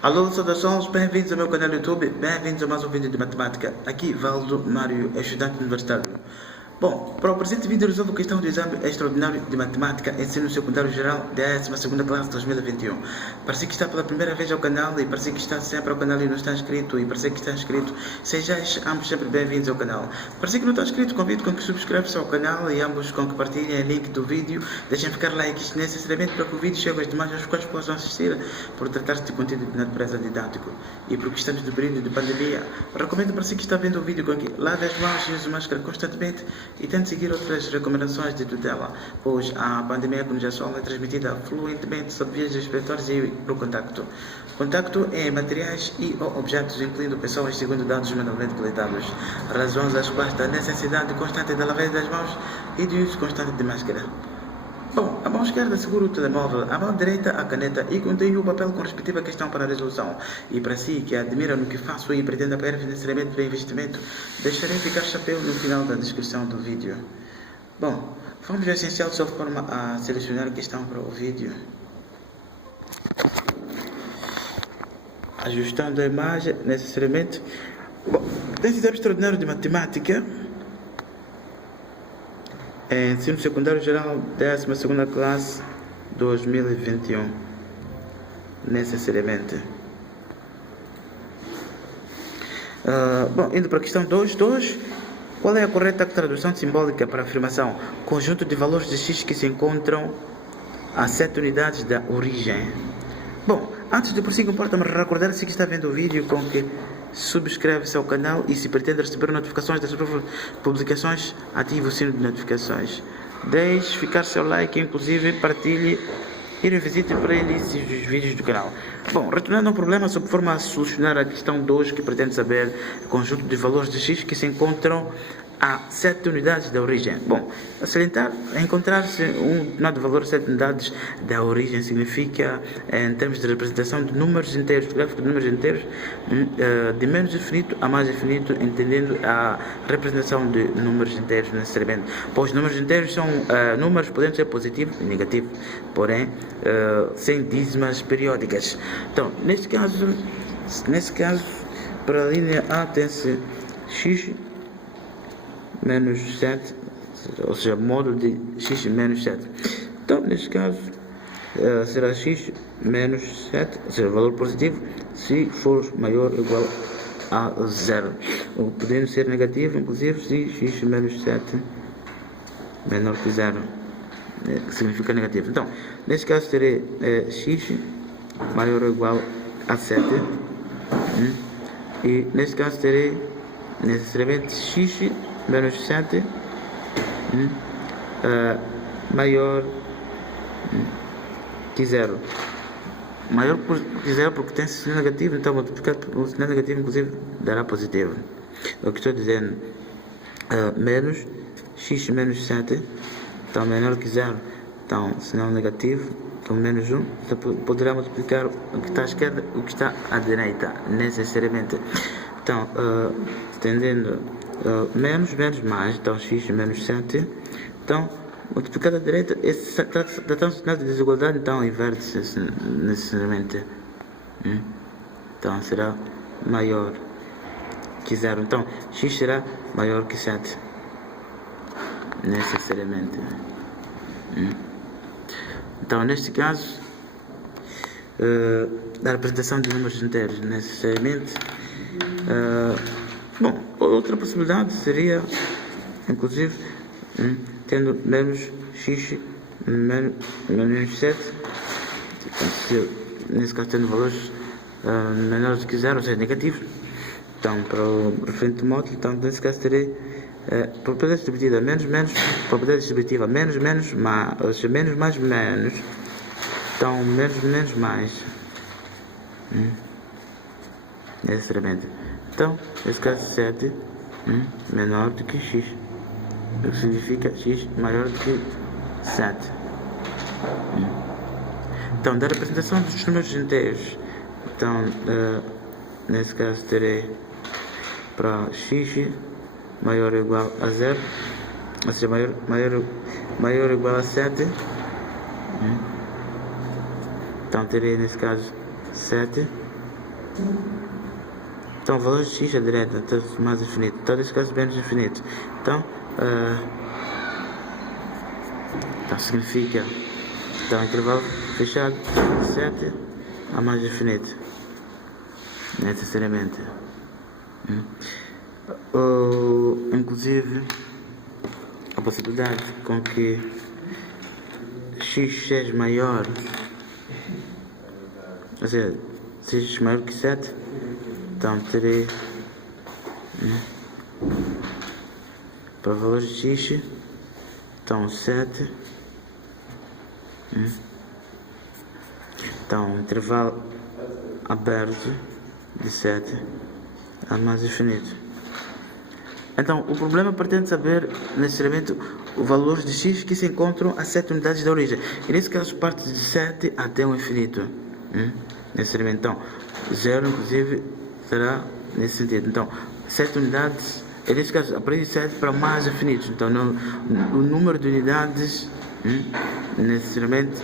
Alô, saudações, bem-vindos ao meu canal do YouTube, bem-vindos a mais um vídeo de matemática. Aqui, Valdo Mário, estudante universitário. Bom, para o presente vídeo resolvo a questão do exame extraordinário de matemática, ensino secundário geral, 12ª classe 2021. Para si que está pela primeira vez ao canal e para si que está sempre ao canal e não está inscrito e para si que está inscrito, sejais ambos sempre bem-vindos ao canal. Para si que não está inscrito, convido com que subscreva-se ao canal e ambos com que partilhem o link do vídeo, deixem ficar likes necessariamente para que o vídeo chegue aos demais aos quais possam assistir por tratar-se de conteúdo de natureza didático. E porque estamos no período de pandemia, recomendo para si que está vendo o vídeo com que lave as mãos e use máscara constantemente e tente seguir outras recomendações de tutela, pois a pandemia que nos assola é transmitida fluentemente sob vias respiratórias e por contacto. Contacto em materiais e ou objetos, incluindo pessoas, segundo dados manualmente coletados. Razões às quais da necessidade constante da lavagem das mãos e de uso constante de máscara. Bom, a mão esquerda segura o telemóvel, a mão direita a caneta e contém o papel com a respectiva questão para a resolução. E para si que admira no que faço e pretende apoiar financeiramente para investimento, deixarei ficar chapéu no final da descrição do vídeo. Bom, vamos ao essencial de sua forma a selecionar a questão para o vídeo. Ajustando a imagem necessariamente. Bom, tem exame extraordinário de matemática. Ensino secundário geral, 12ª classe 2021. Necessariamente. Bom, indo para a questão 2. Qual é a correta tradução simbólica para a afirmação? Conjunto de valores de x que se encontram a 7 unidades da origem. Bom, antes de prosseguir, importa-me recordar se que está vendo o vídeo com que subscreve-se ao canal e se pretende receber notificações das publicações, ative o sino de notificações. Deixe ficar seu like, inclusive partilhe e revisite playlists dos vídeos do canal. Bom, retornando ao problema sob forma a solucionar a questão 2 que pretende saber o conjunto de valores de x que se encontram a 7 unidades da origem. Bom, a salientar, encontrar-se um determinado valor 7 unidades da origem significa, em termos de representação de números inteiros, gráfico de números inteiros, de menos infinito a mais infinito, entendendo a representação de números inteiros necessariamente. Pois números inteiros são números podendo ser positivo e negativo, porém sem dízimas periódicas. Então, nesse caso, para a linha A tem-se x menos 7, ou seja, módulo de x menos 7. Então, neste caso, será x menos 7, ou seja, valor positivo, se for maior ou igual a 0. Ou podendo ser negativo, inclusive, se x menos 7 menor que 0, que significa negativo. Então, neste caso, terei x maior ou igual a 7. E neste caso, terei necessariamente x menos 7 maior que 0. Maior que 0 porque tem sinal negativo, então multiplicado por sinal negativo, inclusive, dará positivo. O que estou dizendo, menos x menos 7, então menor que 0, então sinal negativo, então menos 1, então poderá multiplicar o que está à esquerda, o que está à direita, necessariamente. Então, estendendo menos mais, então x menos 7, então multiplicado à direita, tratando-se de sinal de desigualdade, então inverte-se necessariamente. Então será maior que 0, então x será maior que 7, necessariamente. Então, neste caso, da representação de números inteiros, necessariamente. Bom, outra possibilidade seria, inclusive, tendo menos x menos 7, nesse caso tendo valores menores do que 0, ou seja, negativos. Então, para o referente módulo, então, nesse caso terei propriedade distributiva menos, propriedade distributiva menos, mais, ou seja, menos mais menos, então menos mais, necessariamente. Então, nesse caso 7 menor do que x, o que significa x maior do que 7. Então, da representação dos números inteiros, então, nesse caso terei para x maior ou igual a 0, ou seja, maior ou igual a 7, então terei nesse caso 7 Então, o valor de x à direita, então, mais infinito. Então, nesse caso, menos infinito. Então, significa, então, intervalo fechado, 7 a mais infinito. Necessariamente. Inclusive, a possibilidade com que x seja maior, ou seja, x maior que 7, então terei para valor de x, então 7, então intervalo aberto de 7 a mais infinito. Então, o problema pretende saber necessariamente o valor de x que se encontram a 7 unidades da origem. E nesse caso, parte de 7 até o infinito. Necessariamente. Então, 0, inclusive, será nesse sentido. Então, 7 unidades, e nesse caso, a partir de 7 para mais infinito. Então, o número de unidades, necessariamente,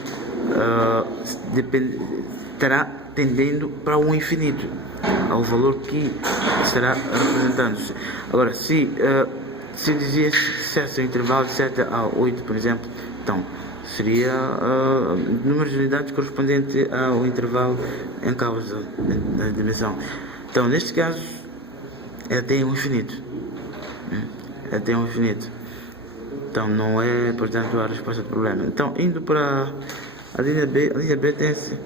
estará tendendo para o infinito, ao valor que estará representando-se. Agora, se dizia se o intervalo de 7 a 8, por exemplo, então seria o número de unidades correspondente ao intervalo em causa da dimensão. Então, neste caso, é até um infinito. É até um infinito. Então, não é, portanto, a resposta do problema. Então, indo para a linha B tem esse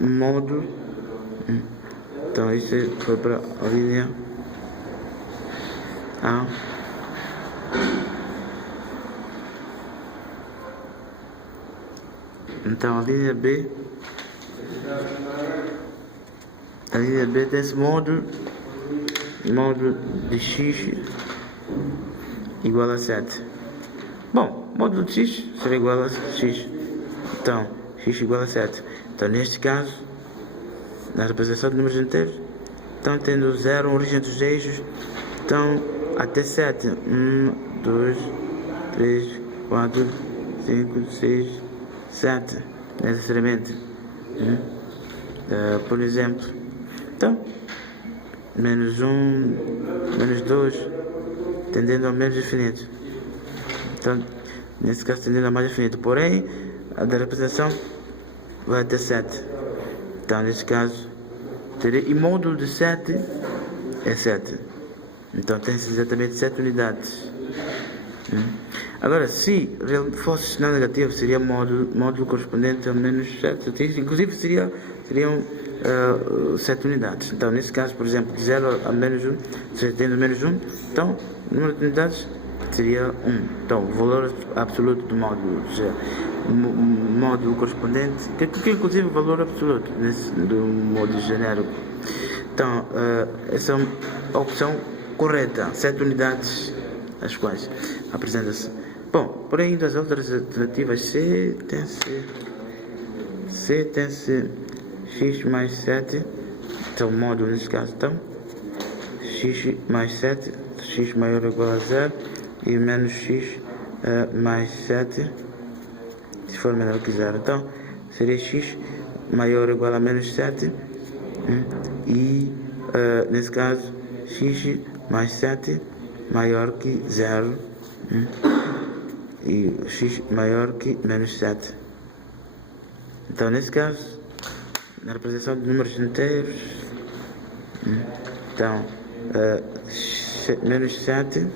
módulo. Então, isso foi para a linha A. Então, a linha B tem esse módulo de x igual a 7. Bom, módulo de x será igual a x. Então, x igual a 7. Então, neste caso, na representação de números inteiros, então, tendo 0 a origem dos eixos, então, até 7. 1, 2, 3, 4, 5, 6, 7. Necessariamente. Por exemplo, então, menos 1, menos 2, tendendo ao menos infinito. Então, nesse caso, tendendo ao mais infinito. Porém, a da representação vai até 7. Então, nesse caso, terei, e módulo de 7 é 7. Então, tem-se exatamente 7 unidades. Agora, se fosse sinal negativo, seria módulo correspondente a menos 7. Inclusive, seriam 7 unidades. Então, nesse caso, por exemplo, de 0 a menos 1, se tendo menos 1, então, o número de unidades seria 1. Então, o valor absoluto do módulo, ou seja, o módulo correspondente, que inclusive o valor absoluto do módulo genérico. Então, essa é a opção correta, 7 unidades, as quais apresenta-se. Bom, porém, das outras alternativas, C tem-se x mais 7, então o módulo nesse caso, então, x mais 7, x maior ou igual a 0, e menos x mais 7, se for menor que 0. Então, seria x maior ou igual a menos 7, e nesse caso, x mais 7 maior que 0, e x maior que menos 7. Então, nesse caso, na representação de números inteiros, então, menos 7,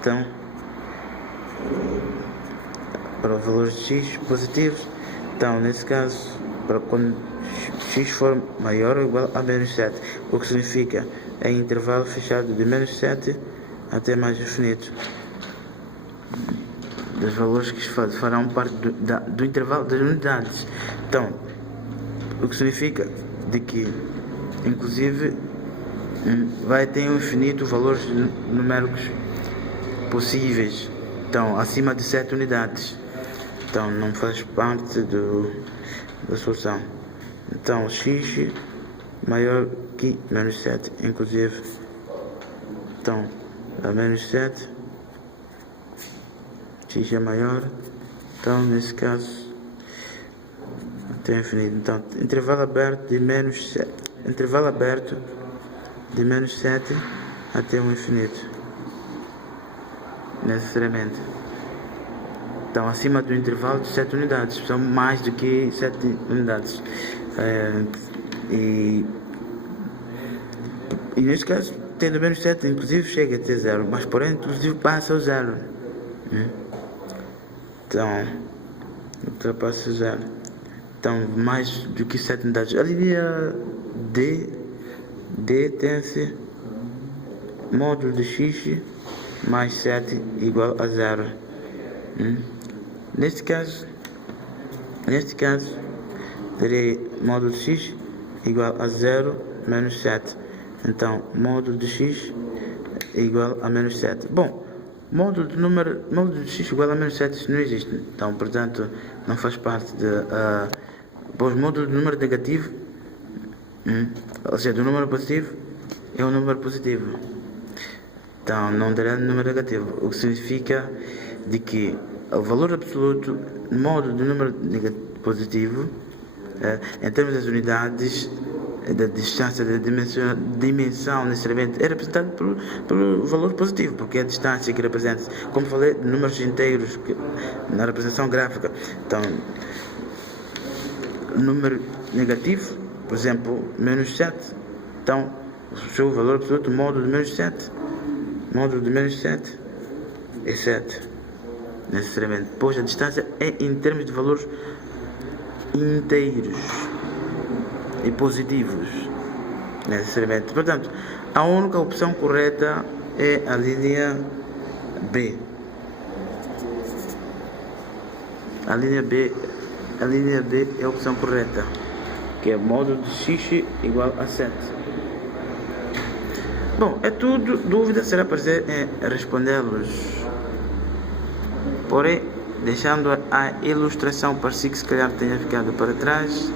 então, para os valores de x positivos, então, nesse caso, para quando x for maior ou igual a menos 7, o que significa em intervalo fechado de menos 7 até mais infinito, dos valores que farão parte do intervalo das unidades. Então, o que significa de que, inclusive, vai ter um infinito valores numéricos possíveis, então, acima de 7 unidades. Então, não faz parte da solução. Então, x maior que menos 7, inclusive, então, a menos 7, x é maior, então, nesse caso, até o infinito. Então, intervalo aberto de menos 7, intervalo aberto de menos 7 até o infinito, necessariamente. Então, acima do intervalo de 7 unidades, são mais do que 7 unidades. E neste caso, tendo menos 7, inclusive chega a ter 0, mas porém, inclusive passa o 0. Então, ultrapassa o 0. Então, mais do que 7 unidades. A linha D tem-se módulo de x mais 7 igual a 0. Neste caso, terei módulo de x igual a 0 menos 7. Então, módulo de x é igual a menos 7. Bom, módulo de x igual a menos 7 isso não existe. Então, portanto, não faz parte de... Pois, módulo do número negativo, ou seja, do número positivo, é um número positivo. Então, não dará número negativo. O que significa de que o valor absoluto módulo do número positivo, em termos das unidades da distância da dimensão necessariamente é representado pelo valor positivo, porque é a distância que representa, como falei, números inteiros na representação gráfica. Então, número negativo, por exemplo, menos 7, então o seu valor absoluto módulo de menos 7 é 7 necessariamente, pois a distância é em termos de valores inteiros e positivos necessariamente. Portanto, a única opção correta é a linha B. A linha B é a opção correta, que é módulo de x igual a 7. Bom, é tudo. Dúvida será prazer em respondê-los. Porém, deixando a ilustração, parecia que se calhar tenha ficado para trás.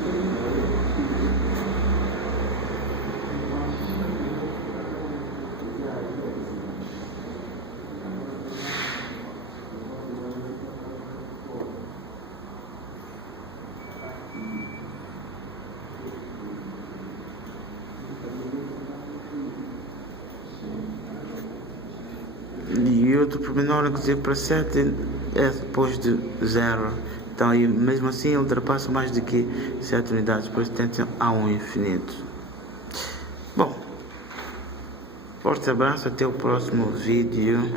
E outro pormenor, inclusive para 7, é depois de 0. Então, aí, mesmo assim, ele ultrapassa mais do que 7 unidades, depois tende a um infinito. Bom, forte abraço, até o próximo vídeo.